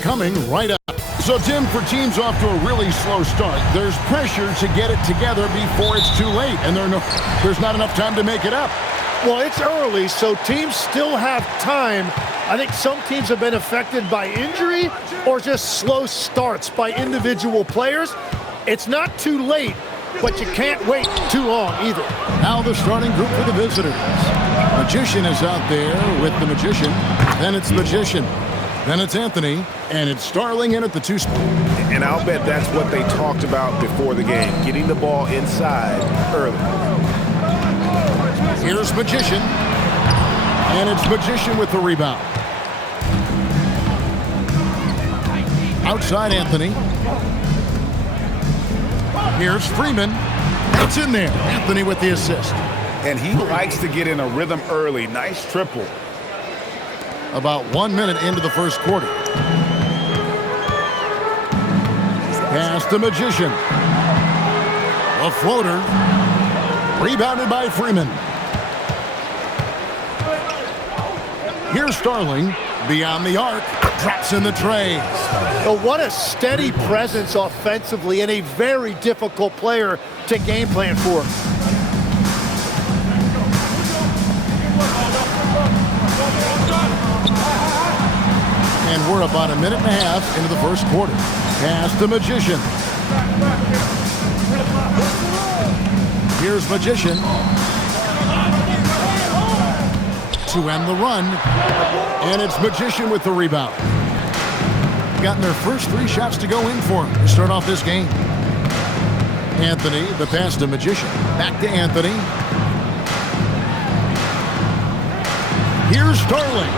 coming right up. So, Tim, for teams off to a really slow start, there's pressure to get it together before it's too late, and there's not enough time to make it up. Well, it's early, so teams still have time. I think some teams have been affected by injury or just slow starts by individual players. It's not too late, but you can't wait too long either. Now the starting group for the visitors. Magician is out there with the Magician. Then it's Magician. Then it's Anthony. And it's Starling in at the 2 spot. And I'll bet that's what they talked about before the game, getting the ball inside early. Here's Magician. And it's Magician with the rebound. Outside Anthony. Here's Freeman. It's in there. Anthony with the assist. And he likes to get in a rhythm early. Nice triple. About 1 minute into the first quarter. Pass to Magician. A floater. Rebounded by Freeman. Here's Starling. Beyond the arc. Drops in the tray. Oh, what a steady presence offensively and a very difficult player to game plan for. And we're about a minute and a half into the first quarter. Pass the Magician. Here's Magician. To end the run. And it's Magician with the rebound. Gotten their first 3 shots to go in for him to start off this game. Anthony, the pass to Magician. Back to Anthony. Here's Starling.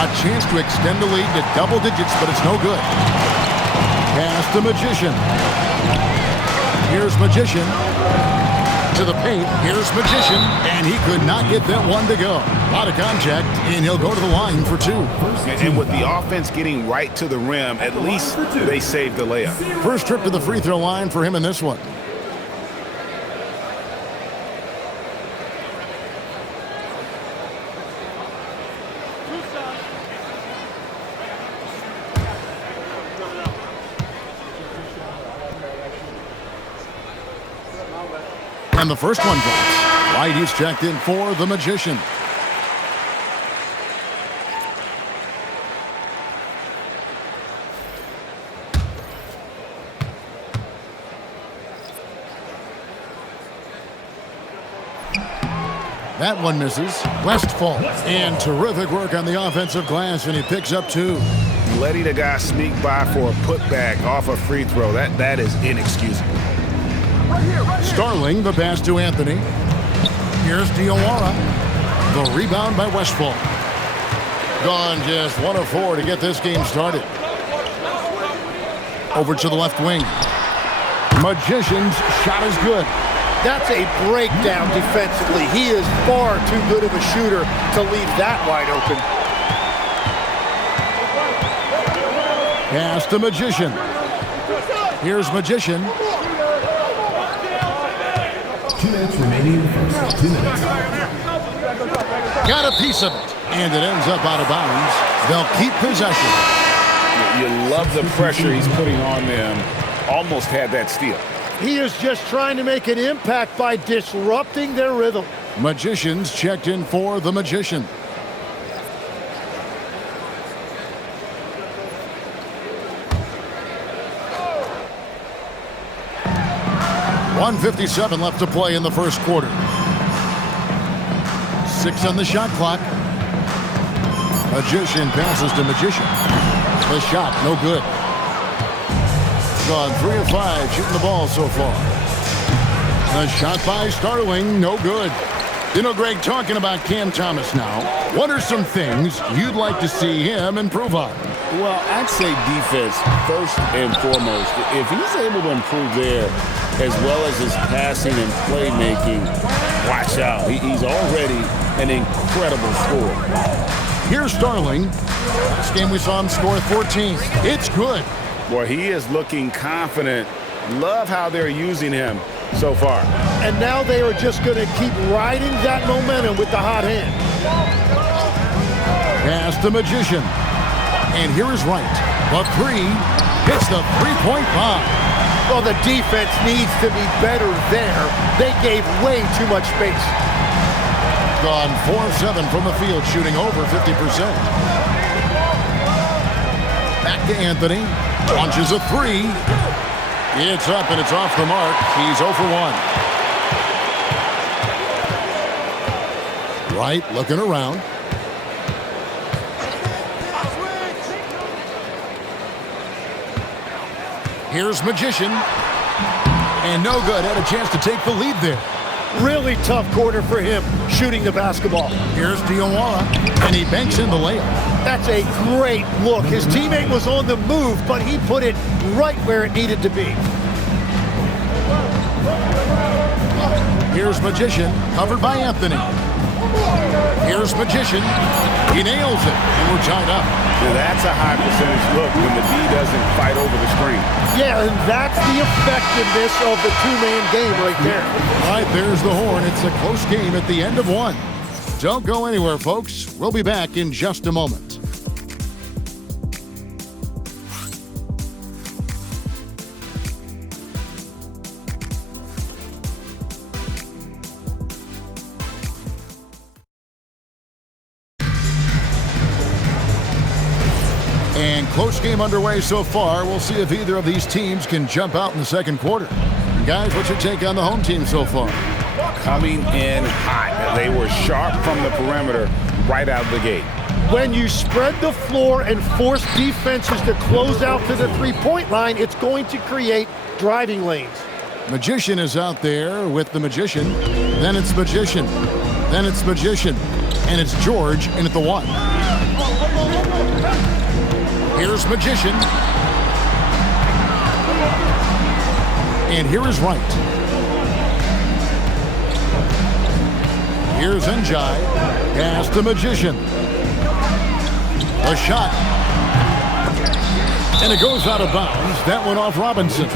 A chance to extend the lead to double digits, but it's no good. Pass to Magician. Here's Magician. To the paint. Here's Magician. And he could not get that one to go. A lot of contact, and he'll go to the line for 2. And with the offense getting right to the rim, at least they saved the layup. First trip to the free throw line for him in this one. And the first one drops. White is checked in for the Magician. That one misses. Westfall. And terrific work on the offensive glass, and he picks up 2. Letting a guy sneak by for a putback off a free throw, that is inexcusable. Starling, the pass to Anthony. Here's Diawara. The rebound by Westfall. Gone just 1 of 4 to get this game started. Over to the left wing. Magician's shot is good. That's a breakdown defensively. He is far too good of a shooter to leave that wide open. Pass to Magician. Here's Magician. 2 minutes remaining in the first. 2 minutes. Got a piece of it. And it ends up out of bounds. They'll keep possession. You love the pressure he's putting on them. Almost had that steal. He is just trying to make an impact by disrupting their rhythm. Magician's checked in for the Magician. .157 left to play in the first quarter. 6 on the shot clock. Magician passes to Magician. The shot, no good. Gone 3 of 5 shooting the ball so far. A shot by Starling, no good. You know, Greg, talking about Cam Thomas now, what are some things you'd like to see him improve on? Well, I'd say defense first and foremost. If he's able to improve there, as well as his passing and playmaking, watch out. He's already an incredible scorer. Here's Starling. Last game we saw him score 14. It's good. Boy, he is looking confident. Love how they're using him so far. And now they are just going to keep riding that momentum with the hot hand. Pass the Magician. And here is Wright. The three hits the three-point bomb. Well, the defense needs to be better there. They gave way too much space. Gone 4-7 from the field, shooting over 50%. Back to Anthony. Launches a three. It's up and it's off the mark. He's 0 for 1. Wright looking around. Here's Magician. And no good. Had a chance to take the lead there. Really tough quarter for him shooting the basketball. Here's Diawara, and he banks in the layup. That's a great look. His teammate was on the move, but he put it right where it needed to be. Here's Magician, covered by Anthony. Here's Magician. He nails it, and we're tied up. Now that's a high percentage look when the D doesn't fight over the screen. Yeah, and that's the effectiveness of the two-man game right there. All right, there's the horn. It's a close game at the end of one. Don't go anywhere, folks. We'll be back in just a moment. And close game underway so far. We'll see if either of these teams can jump out in the second quarter. Guys, what's your take on the home team so far? Coming in hot. They were sharp from the perimeter right out of the gate. When you spread the floor and force defenses to close out to the three-point line, it's going to create driving lanes. Magician is out there with the Magician. Then it's Magician. Then it's Magician. And it's George in at the one. Here's Magician. And here is Wright. Here's Njai. Pass to Magician. A shot. And it goes out of bounds. That went off Robinson.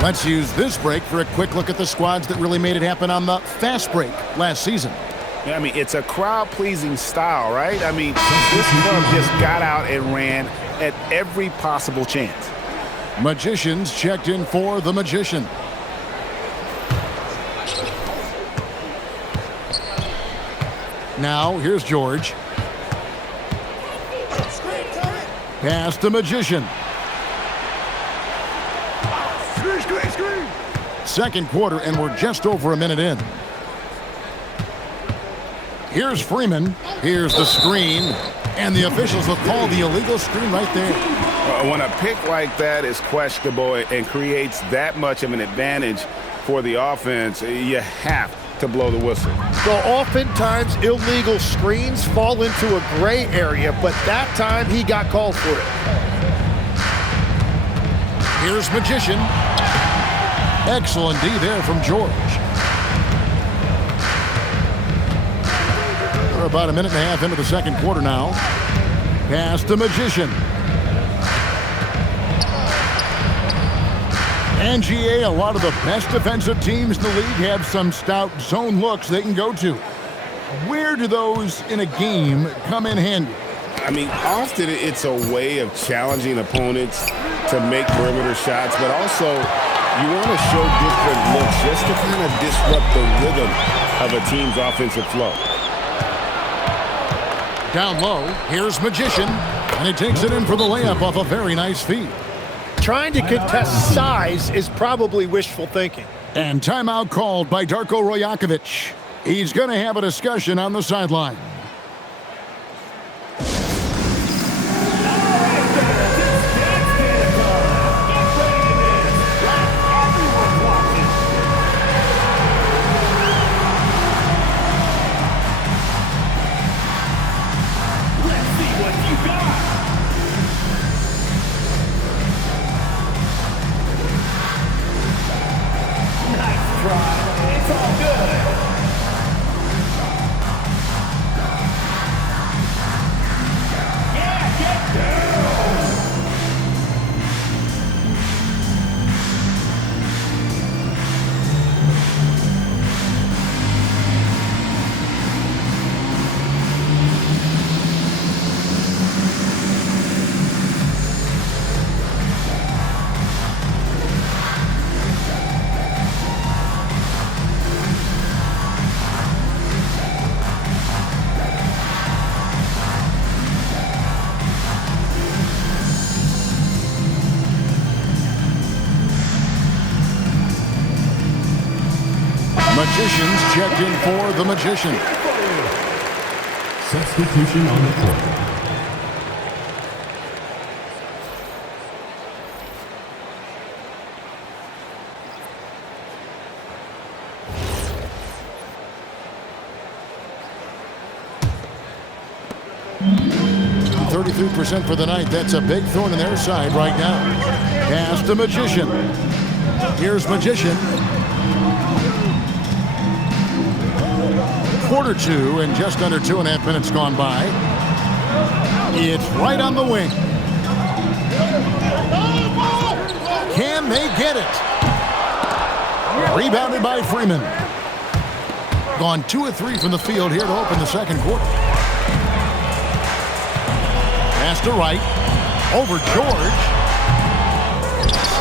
Let's use this break for a quick look at the squads that really made it happen on the fast break last season. I mean, it's a crowd-pleasing style, right? I mean, this club just got out and ran at every possible chance. Magicians checked in for the Magician. Now, here's George. Pass to Magician. Second quarter, and we're just over a minute in. Here's Freeman. Here's the screen. And the officials will call the illegal screen right there. When a pick like that is questionable and creates that much of an advantage for the offense, you have to blow the whistle. So oftentimes illegal screens fall into a gray area, but that time he got called for it. Here's Magician. Excellent D there from George. We're about a minute and a half into the second quarter now. Pass to Magician. NGA, a lot of the best defensive teams in the league have some stout zone looks they can go to. Where do those in a game come in handy? I mean, often it's a way of challenging opponents to make perimeter shots, but also you want to show different looks just to kind of disrupt the rhythm of a team's offensive flow. Down low, here's Magician, and he takes it in for the layup off a very nice feed. Trying to contest size is probably wishful thinking. And timeout called by Darko Rajakovic. He's going to have a discussion on the sideline. Magicians checked in for the Magician. Substitution on the court. %33 for the night. That's a big thorn in their side right now. Pass to Magician. Here's Magician. Quarter two and just under 2.5 minutes gone by. It's right on the wing. Can they get it? Rebounded by Freeman. Gone 2 of 3 from the field here to open the second quarter. Pass to Wright. Over George.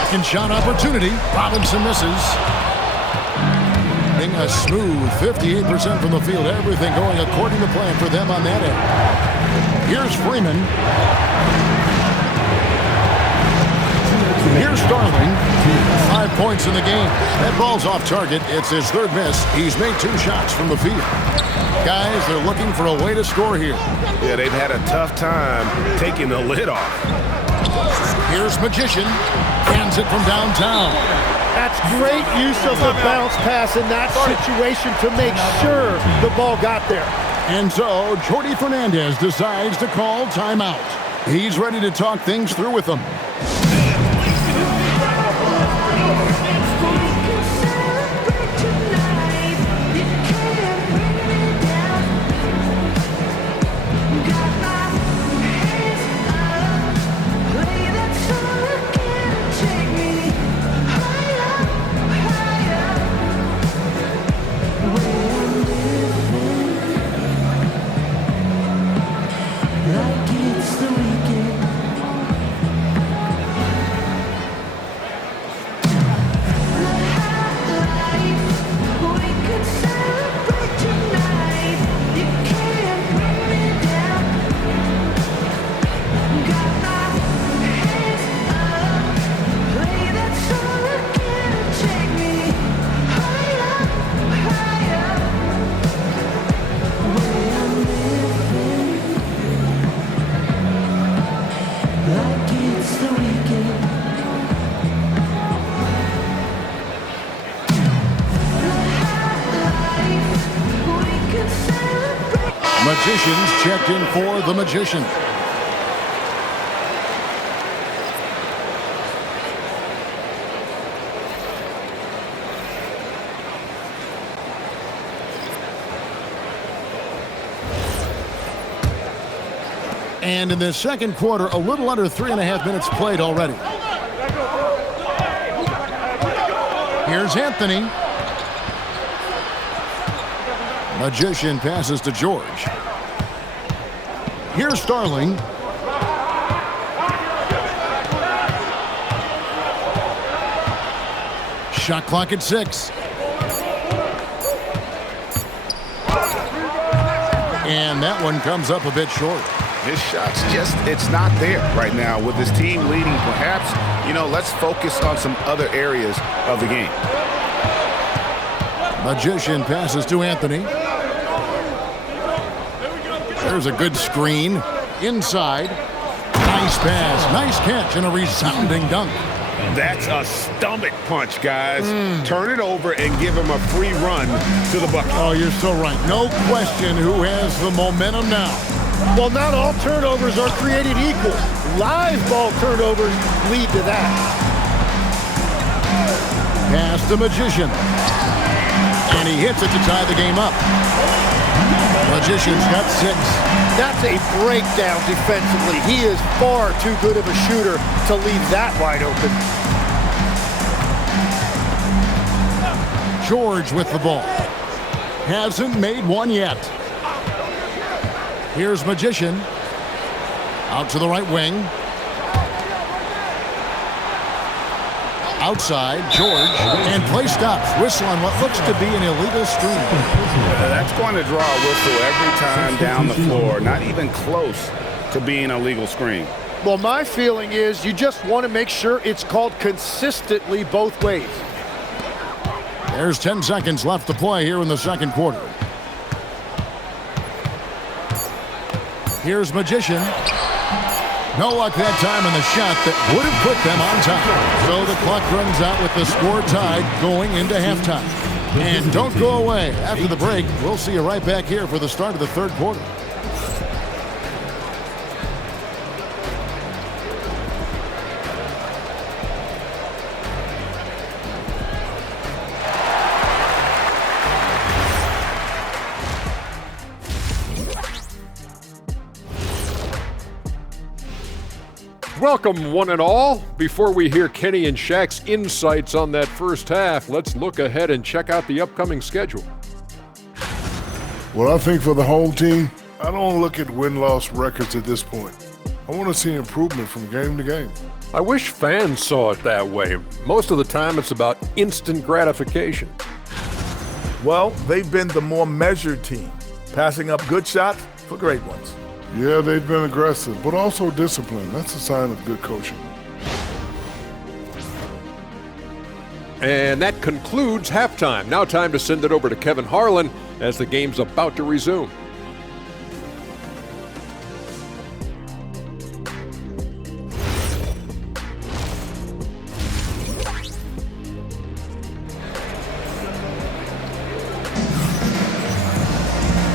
Second shot opportunity. Robinson misses. A smooth 58% from the field. Everything going according to plan for them on that end. Here's Freeman. Here's Starling. 5 points in the game. That ball's off target. It's his third miss. He's made 2 shots from the field. Guys, they're looking for a way to score here. Yeah, they've had a tough time taking the lid off. Here's Magician. Cans it from downtown. That's great use of the bounce pass in that situation to make sure the ball got there. And so, Jordi Fernandez decides to call timeout. He's ready to talk things through with them. Magicians checked in for the Magician. And in the second quarter, a little under 3.5 minutes played already. Here's Anthony. Magician passes to George. Here's Starling. Shot clock at 6. And that one comes up a bit short. His shot's it's not there right now. With his team leading, perhaps, let's focus on some other areas of the game. Magician passes to Anthony. There's a good screen. Inside. Nice pass. Nice catch and a resounding dunk. That's a stomach punch, guys. Turn it over and give him a free run to the bucket. Oh, you're so right. No question who has the momentum now. Well, not all turnovers are created equal. Live ball turnovers lead to that. Pass to Magician. And he hits it to tie the game up. Magician's got 6. That's a breakdown defensively. He is far too good of a shooter to leave that wide open. George with the ball. Hasn't made one yet. Here's Magician. Out to the right wing. Outside, George. And play stops. Whistle on what looks to be an illegal screen. That's going to draw a whistle every time down the floor. Not even close to being a legal screen. Well, my feeling is you just want to make sure it's called consistently both ways. There's 10 seconds left to play here in the second quarter. Here's Magician. No luck that time on the shot that would have put them on top. So the clock runs out with the score tied going into halftime. And don't go away. After the break, we'll see you right back here for the start of the third quarter. Welcome, one and all. Before we hear Kenny and Shaq's insights on that first half, let's look ahead and check out the upcoming schedule. Well, I think for the home team, I don't look at win-loss records at this point. I want to see improvement from game to game. I wish fans saw it that way. Most of the time, it's about instant gratification. Well, they've been the more measured team, passing up good shots for great ones. Yeah, they've been aggressive, but also disciplined. That's a sign of good coaching. And that concludes halftime. Now time to send it over to Kevin Harlan as the game's about to resume.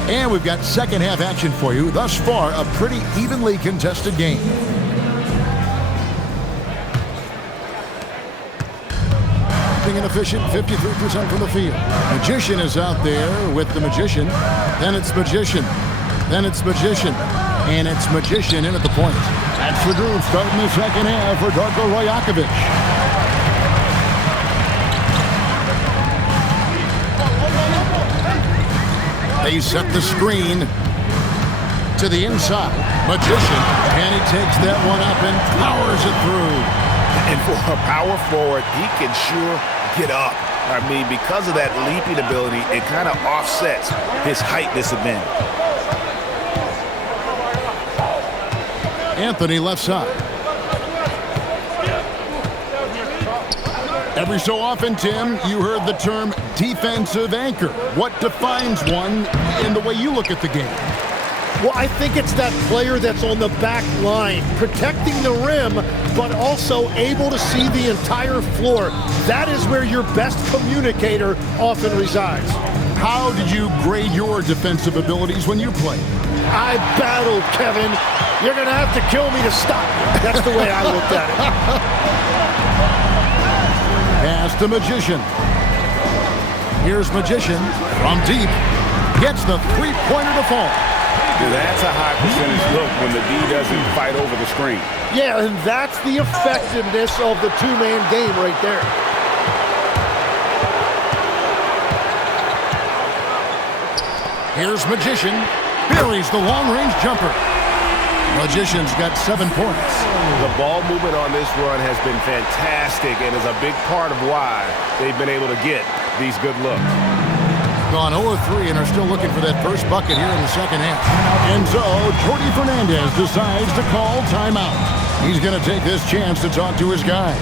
And we've got second half action for you. Thus far, a pretty evenly contested game. Being inefficient, 53% from the field. Magician is out there with the Magician. Then it's Magician. Then it's Magician. And it's Magician in at the point. That's the groove starting the second half for Darko Rajakovic. They set the screen to the inside. Magician, and he takes that one up and powers it through. And for a power forward, he can sure get up. I mean, because of that leaping ability, it kind of offsets his height disadvantage. Anthony left side. Every so often, Tim, you heard the term defensive anchor. What defines one in the way you look at the game? Well, I think it's that player that's on the back line, protecting the rim, but also able to see the entire floor. That is where your best communicator often resides. How did you grade your defensive abilities when you played? I battled, Kevin. You're going to have to kill me to stop me. That's the way I looked at it. Pass the Magician. Here's Magician from deep. Gets the three-pointer to fall. That's a high percentage look when the D doesn't fight over the screen. Yeah, and that's the effectiveness of the two-man game right there. Here's Magician. Buries the long-range jumper. Magician's got 7 points. The ball movement on this run has been fantastic and is a big part of why they've been able to get these good looks. Gone 0-3 and are still looking for that first bucket here in the second half. And so, Jordi Fernandez decides to call timeout. He's going to take this chance to talk to his guys.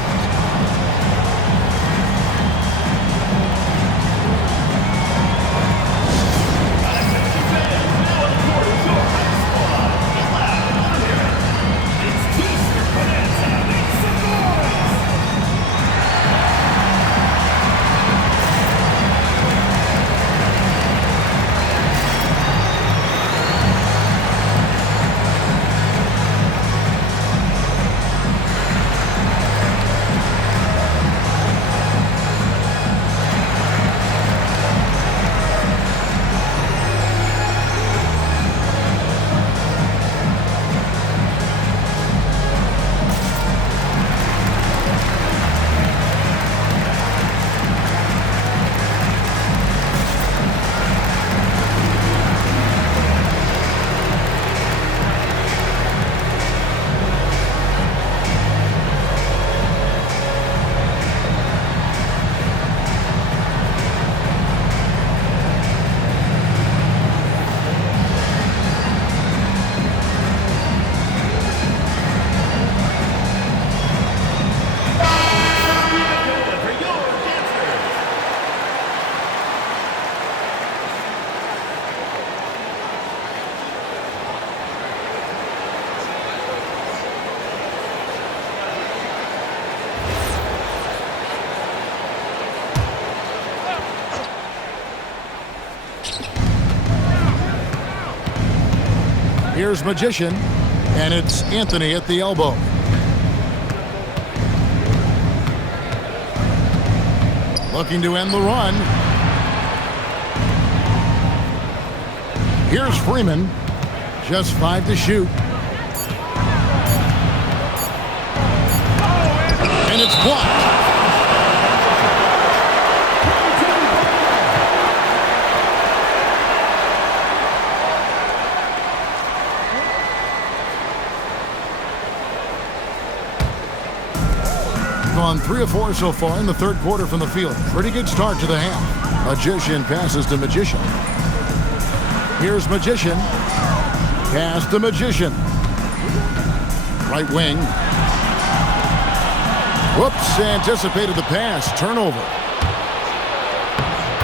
Here's Magician, and it's Anthony at the elbow. Looking to end the run. Here's Freeman. Just 5 to shoot. And it's blocked. Gone 3 of 4 so far in the third quarter from the field. Pretty good start to the half. Magician passes to Magician. Here's Magician. Pass to Magician. Right wing. Whoops, anticipated the pass. Turnover.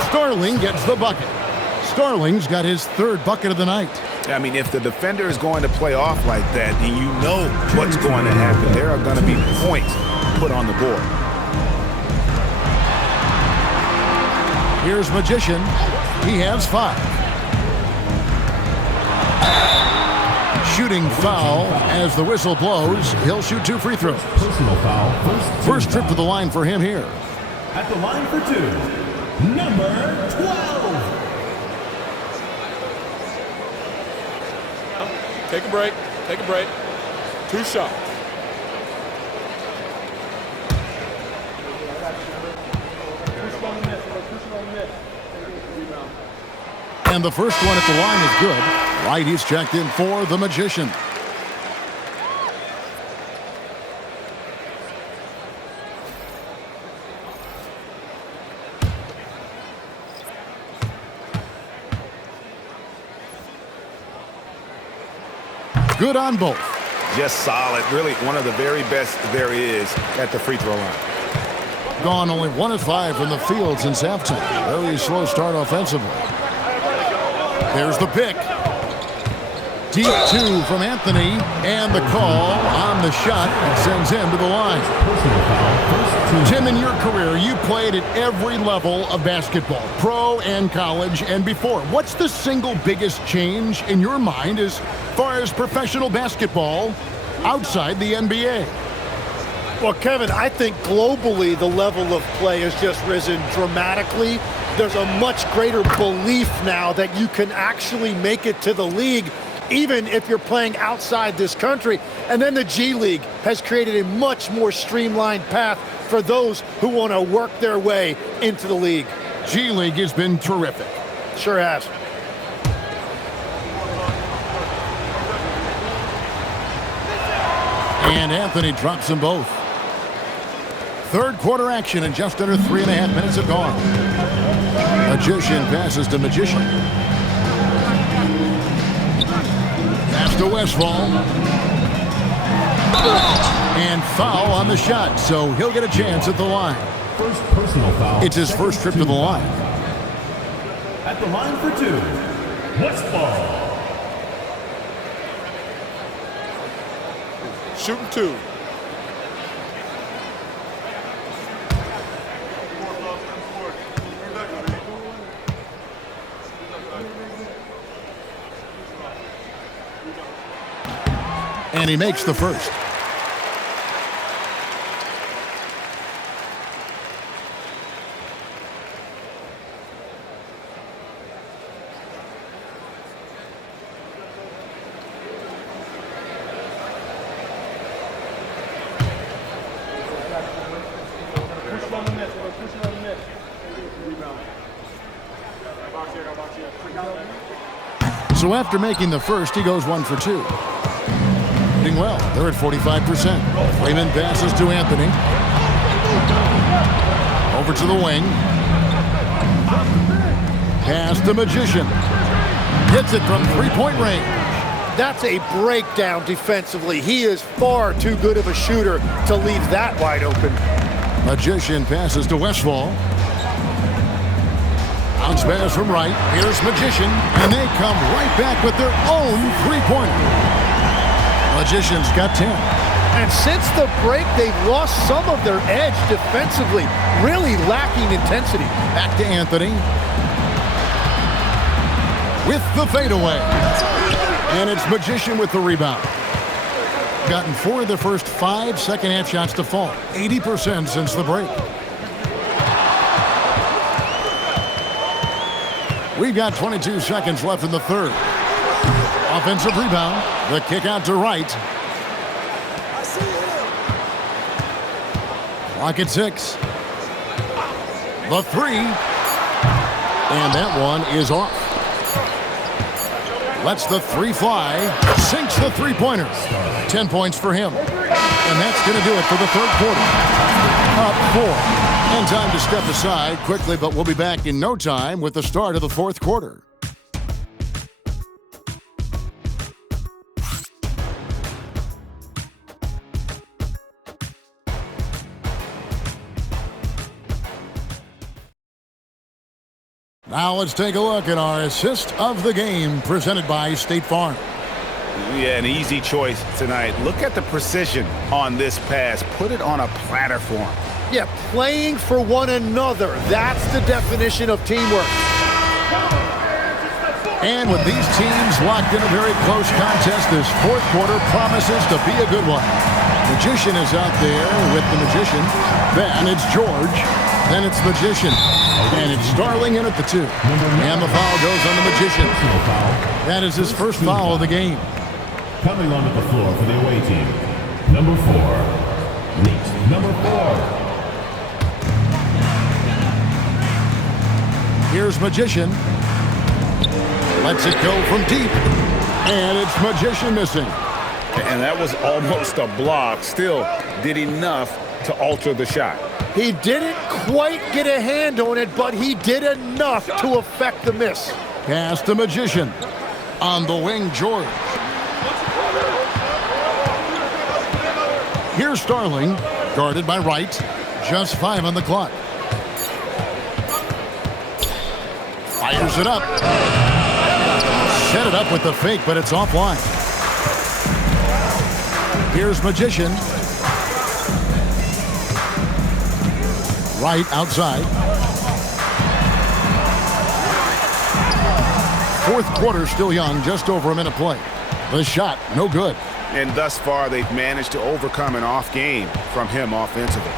Starling gets the bucket. Starling's got his 3rd bucket of the night. I mean, if the defender is going to play off like that, then you know what's going to happen. There are going to be points put on the board. Here's Magician. He has 5. Shooting foul as the whistle blows. He'll shoot 2 free throws. Personal foul. First trip to the line for him here. At the line for 2, number 12. Take a break. Take a break. 2 shots. And the first one at the line is good. Right, he's checked in for the Magician. Good on both. Just solid. Really one of the very best there is at the free throw line. Gone only 1 of 5 from the field since halftime. Very slow start offensively. There's the pick. Deep 2 from Anthony, and the call on the shot sends him to the line. Tim, in your career, you played at every level of basketball, pro and college and before. What's the single biggest change in your mind as far as professional basketball outside the NBA? Well, Kevin, I think globally the level of play has just risen dramatically. There's a much greater belief now that you can actually make it to the league, even if you're playing outside this country. And then the G League has created a much more streamlined path for those who want to work their way into the league. G League has been terrific. Sure has. And Anthony drops them both. Third quarter action in just under 3.5 minutes have gone. Magician passes to Magician. Pass to Westfall. And foul on the shot, so he'll get a chance at the line. First personal foul. It's his first trip to the line. At the line for 2, Westfall. Shooting 2. And he makes the first. So after making the first, he goes 1 for 2. Doing well. They're at 45%. Freeman passes to Anthony. Over to the wing. Pass to Magician. Hits it from three-point range. That's a breakdown defensively. He is far too good of a shooter to leave that wide open. Magician passes to Westfall. Bounce pass from right. Here's Magician, and they come right back with their own three-pointer. Magician's got 10. And since the break, they've lost some of their edge defensively, really lacking intensity. Back to Anthony. With the fadeaway. And it's Magician with the rebound. Gotten 4 of the first 5 second-half shots to fall. 80% since the break. We've got 22 seconds left in the third. Offensive rebound. The kick out to Wright. Clock at 6. The 3. And that one is off. Lets the 3 fly. Sinks the three-pointer. 10 points for him. And that's going to do it for the third quarter. Up 4. And time to step aside quickly, but we'll be back in no time with the start of the fourth quarter. Now let's take a look at our assist of the game presented by State Farm. Yeah, an easy choice tonight. Look at the precision on this pass. Put it on a platter form. Yeah, playing for one another. That's the definition of teamwork. And with these teams locked in a very close contest, this fourth quarter promises to be a good one. Magician is out there with the Magician. Then it's George. Then it's Magician. And it's Starling in at the 2. And the foul goes on the Magician. That is his first foul of the game. Coming onto the floor for the away team, number 4, Nate, number 4. Here's Magician. Lets it go from deep. And it's Magician missing. And that was almost a block. Still did enough to alter the shot. He didn't quite get a hand on it, but he did enough to affect the miss. Pass to Magician. On the wing, George. Here's Starling. Guarded by Wright. Just 5 on the clock. Fires it up. Set it up with the fake, but it's offline. Here's Magician. Wright outside. Fourth quarter still young, just over a minute play. The shot, no good. And thus far, they've managed to overcome an off game from him offensively.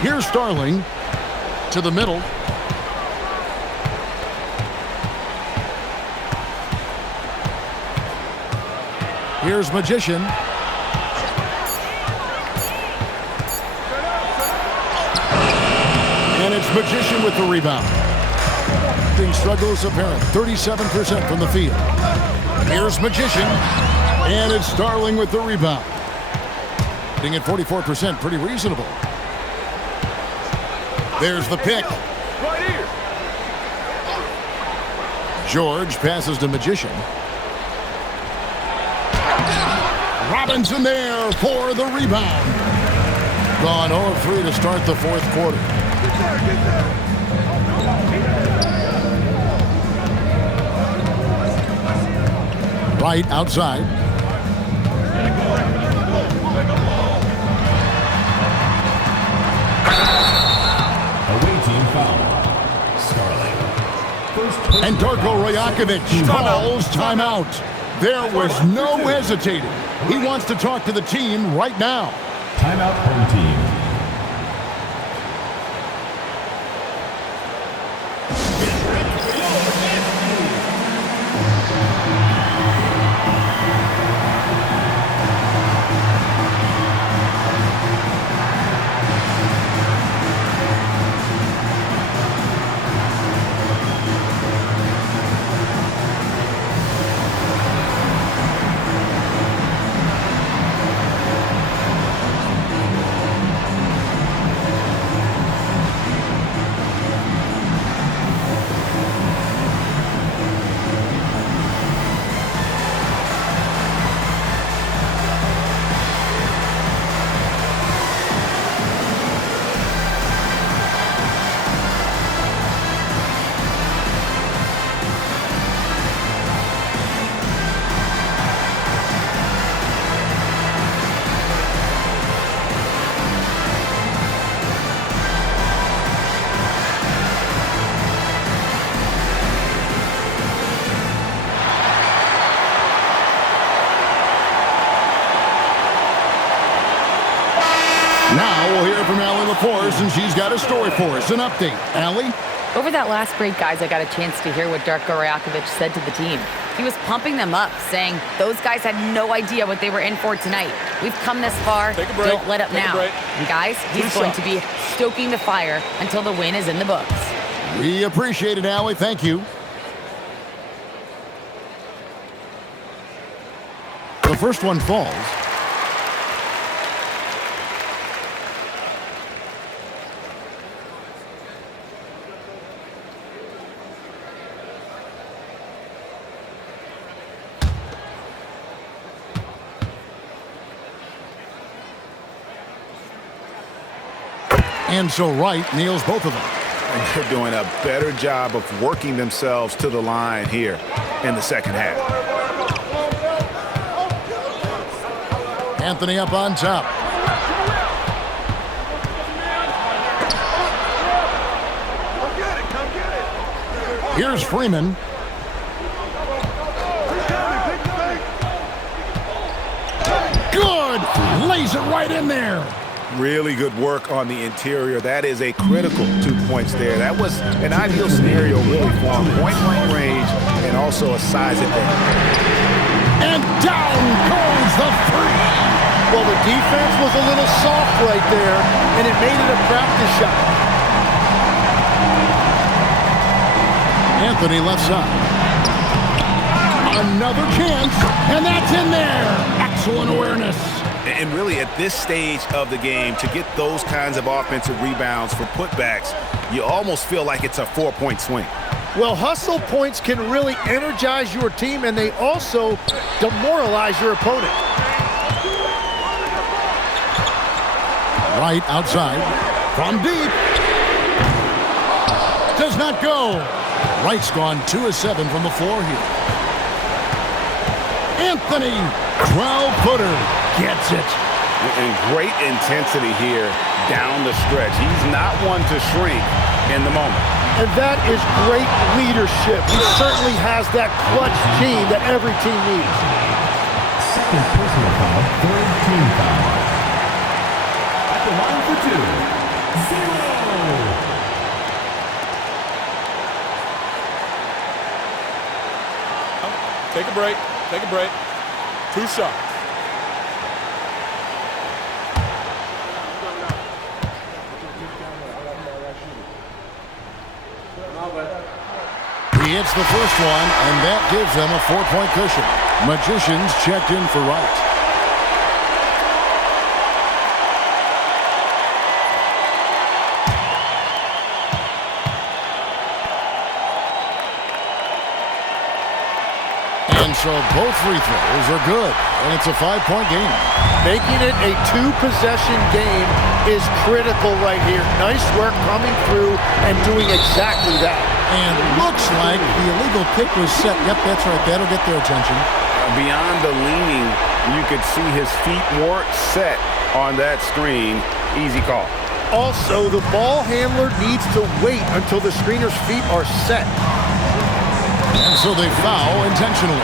Here's Starling. To the middle. Here's Magician. And it's Magician with the rebound. Shooting struggle is apparent. 37% from the field. Here's Magician. And it's Starling with the rebound. Being at 44%, pretty reasonable. There's the pick. Right here. George passes to Magician. Robinson there for the rebound. Gone 0-3 to start the fourth quarter. Right outside. And Darko Rajakovic calls timeout. There was no hesitating. He wants to talk to the team right now. Timeout, home team. Now we'll hear from Allie LaForce, and she's got a story for us. An update. Allie? Over that last break, guys, I got a chance to hear what Darko Rajakovic said to the team. He was pumping them up, saying those guys had no idea what they were in for tonight. We've come this far. Take a break. Don't let up now. And guys, he's going to be stoking the fire until the win is in the books. We appreciate it, Allie. Thank you. The first one falls. And so Wright nails both of them. And they're doing a better job of working themselves to the line here in the second half. Anthony up on top. Here's Freeman. Good! Lays it right in there. Really good work on the interior. That is a critical 2 points there. That was an ideal scenario really for him. Point-blank range and also a size advantage. And down goes the three. Well, the defense was a little soft right there, and it made it a practice shot. Anthony left side. Another chance, and that's in there. Excellent awareness. And really, at this stage of the game, to get those kinds of offensive rebounds for putbacks, you almost feel like it's a 4-point swing. Well, hustle points can really energize your team, and they also demoralize your opponent. Right outside. From deep. Does not go. Wright's gone 2 of 7 from the floor here. Anthony, 12-footer, gets it. And great intensity here down the stretch. He's not one to shrink in the moment. And that is great leadership. He certainly has that clutch team that every team needs. Second personal foul, third team foul. At the line for 2, 0. Take a break. Take a break. 2 shots. He hits the first one, and that gives them a 4-point cushion. Magicians checked in for Wright. And so both free throws are good, and it's a 5-point game. Making it a 2-possession game is critical right here. Nice work coming through and doing exactly that. And looks like the illegal kick was set. Yep, that's right. That'll get their attention. Beyond the leaning, you could see his feet weren't set on that screen. Easy call. Also, the ball handler needs to wait until the screener's feet are set. And so they foul intentionally.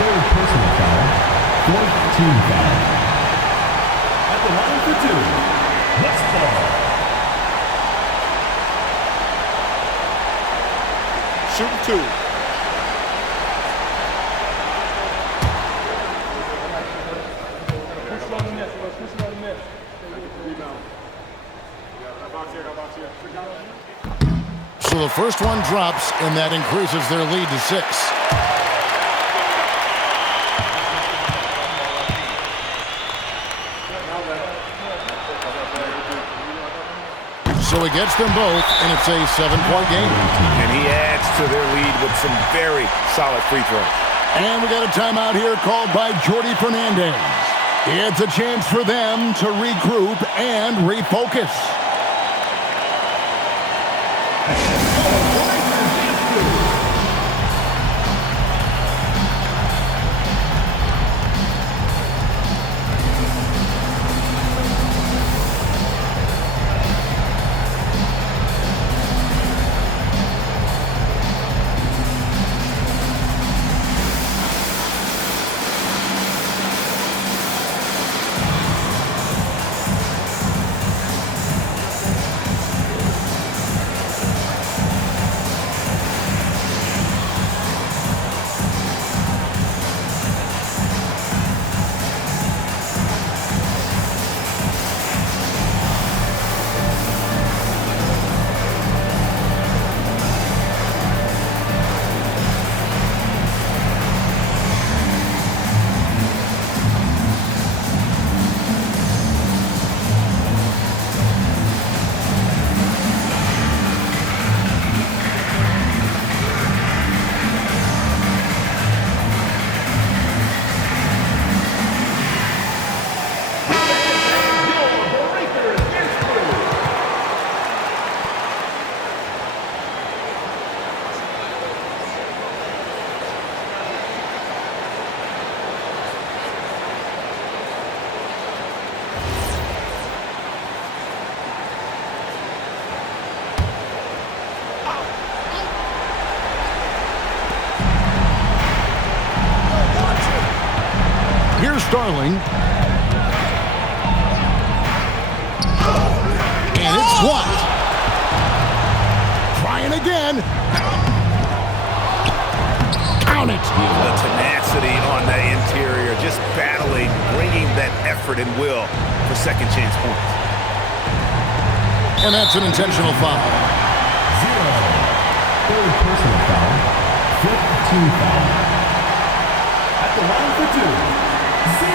Third personal foul, fourth team foul. At the line for 2, Westball. Shooting 2. So the first one drops, and that increases their lead to 6. So he gets them both, and it's a 7-point game. And he adds to their lead with some very solid free throws. And we got a timeout here called by Jordi Fernandez. It's a chance for them to regroup and refocus. Here's Starling. And it's blocked. Trying again. Count it. The tenacity on the interior, just battling, bringing that effort and will for second chance points. And that's an intentional foul. 0. Third personal foul. Fifth team foul. At the line for 2. 0.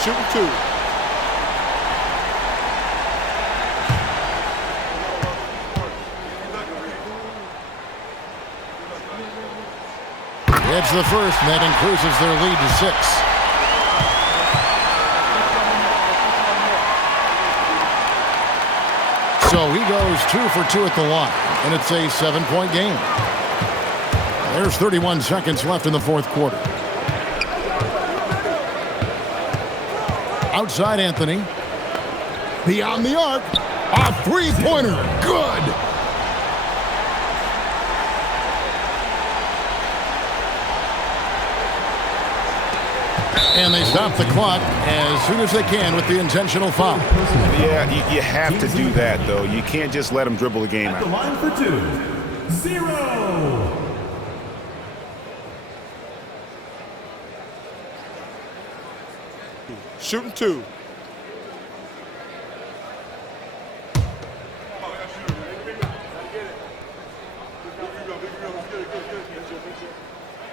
Shooting 2. It's the first, and that increases their lead to 6. So he goes 2 for 2 at the line, and it's a 7-point game. There's 31 seconds left in the fourth quarter. Outside Anthony. Beyond the arc. A three-pointer. Good. And they stop the clock as soon as they can with the intentional foul. Yeah, you have to do that, though. You can't just let them dribble the game out. At the line for 2. 0. Shooting 2.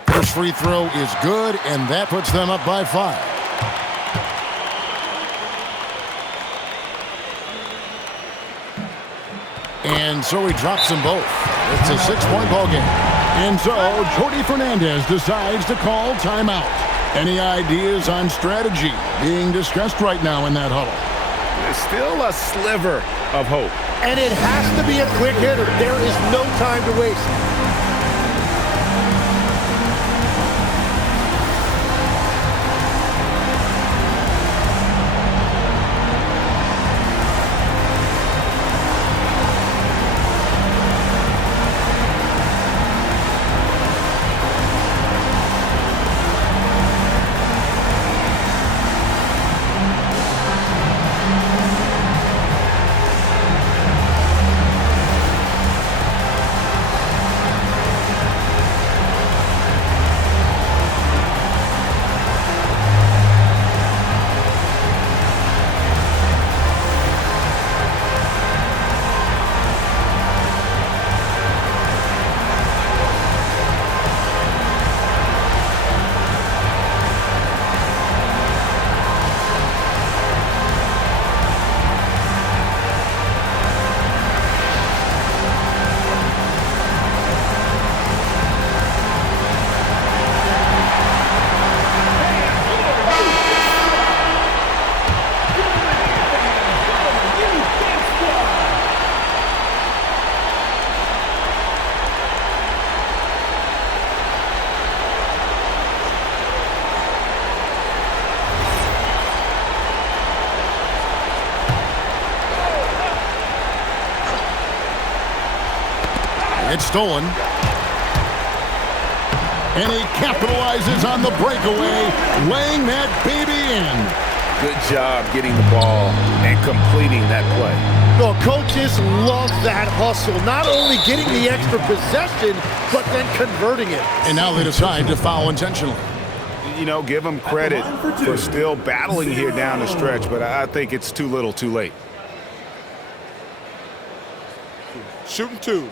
First free throw is good, and that puts them up by 5. And so he drops them both. It's a 6-point ball game. And so Jordi Fernandez decides to call timeout. Any ideas on strategy being discussed right now in that huddle? There's still a sliver of hope. And it has to be a quick hitter. There is no time to waste. It's stolen. And he capitalizes on the breakaway, laying that baby in. Good job getting the ball and completing that play. Well, coaches love that hustle. Not only getting the extra possession, but then converting it. And now they decide to foul intentionally. You know, give them credit for still battling here down the stretch, but I think it's too little too late. Shooting 2.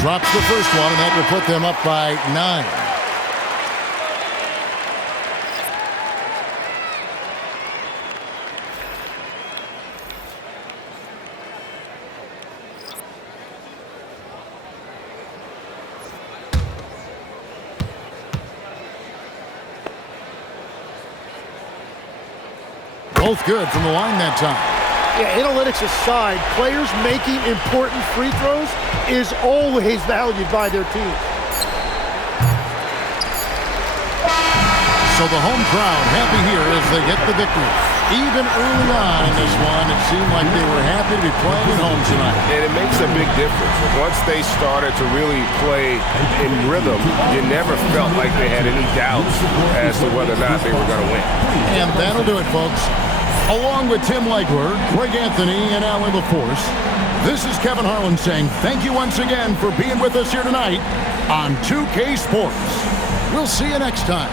Drops the first one, and that will put them up by 9. Both good from the line that time. Yeah, analytics aside, players making important free throws is always valued by their team. So the home crowd happy here as they get the victory. Even early on in this one, it seemed like they were happy to be playing at home tonight. And it makes a big difference. Once they started to really play in rhythm, you never felt like they had any doubts as to whether or not they were going to win. And that'll do it, folks. Along with Tim Legler, Greg Anthony, and Alan LaForce, this is Kevin Harlan saying thank you once again for being with us here tonight on 2K Sports. We'll see you next time.